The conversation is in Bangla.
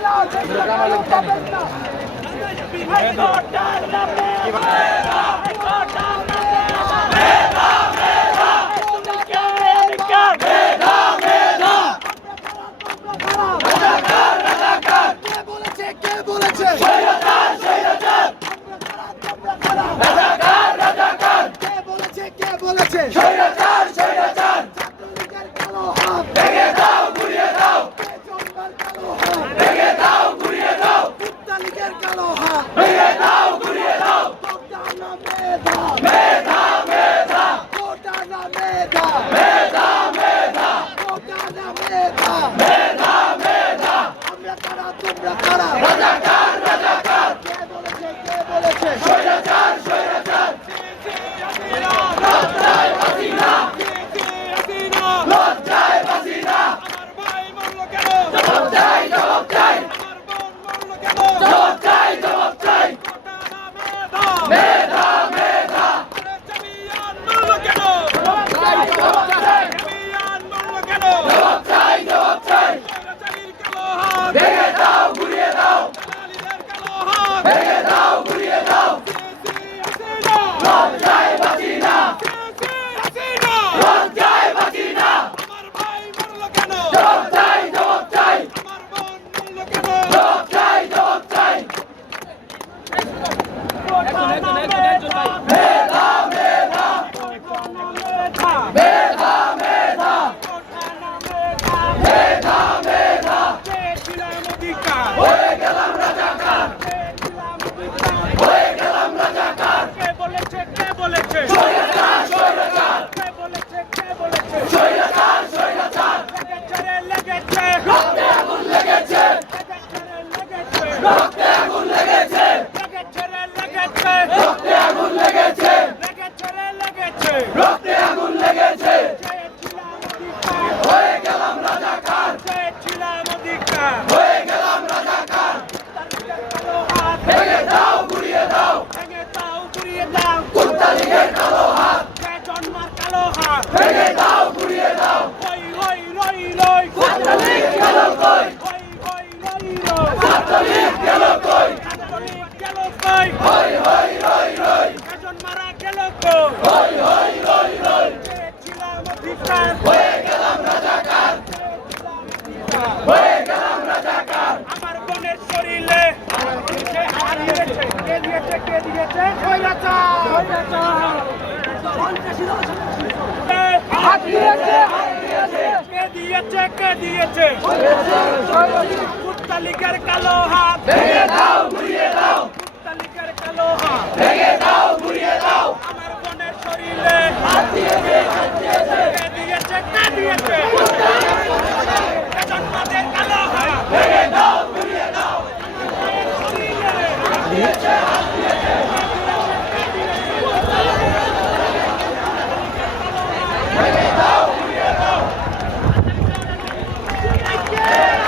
না Hey, হয়ে গেলাম রাজাকার আমার বোনের শরীরে কে দিয়েছে কে দিয়েছে? স্বৈরাচার স্বৈরাচার কালো হাত ভেঙে দাও ঘুরিয়ে হবে